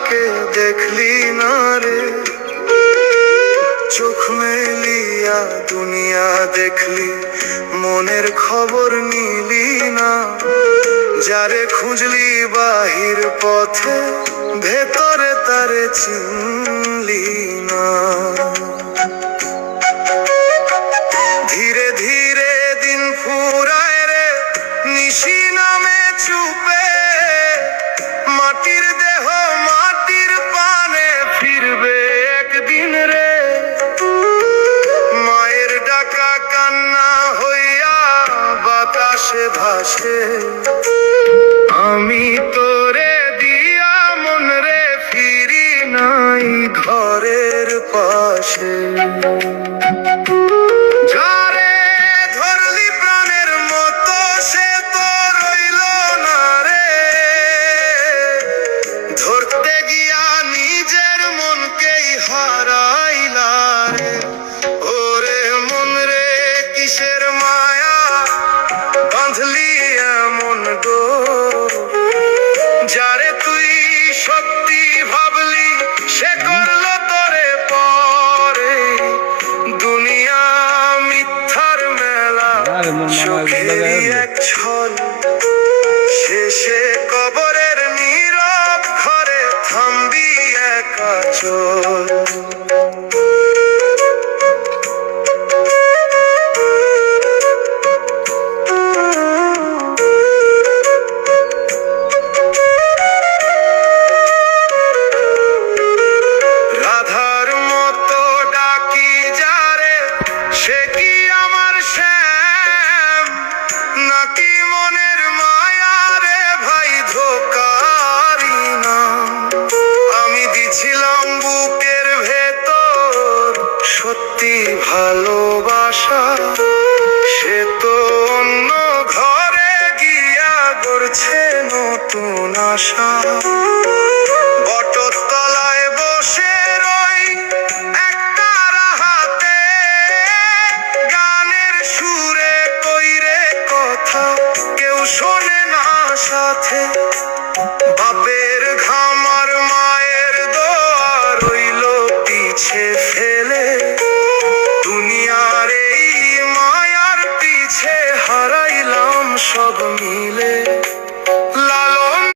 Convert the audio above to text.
আমাকে দেখলি না রে, চোখ মেলিয়া দুনিয়া দেখলি, মনের খবর নিলি না। যারে খুঁজলি বাহির পথে, ভেতরে তারে চিনলি না। ধীরে ধীরে দিন ফুরায় রে, নিশি নামে চুপে, মাটির দেহ মাটির পানে ফিরবে একদিন রে। মায়ের ডাকা কান্না হইয়া বাতাসে ভাসে, আমি তোরে দিয়া মন রে ফিরি নাই ঘরের পাশে। যারে ধরলি প্রাণের মতো সে তো রইল না রে, ধরতে গিয়া নিজের মনকেই হারাইলা রে। ওরে মন রে কিসের মায়া বাঁধলি এমন ডোর, যারে তুই সত্যি ভাবলি সে করলো তোরে পরে। দুনিয়া মিথ্যার মেলা, চোখেরই এক ছল, শেষে কবরের নীরব ঘরে থামবি একা চল। রাধার মতো ডাকি যারে, সে কি আমার শ্যাম, নাকি মনের মায়া রে ভাই ধোকারি না। আমি দিছিলাম বুকের ভেতর সত্যি ভালোবাসা, সে তো অন্য ঘরে গিয়া গড়ছে নতুন আশা।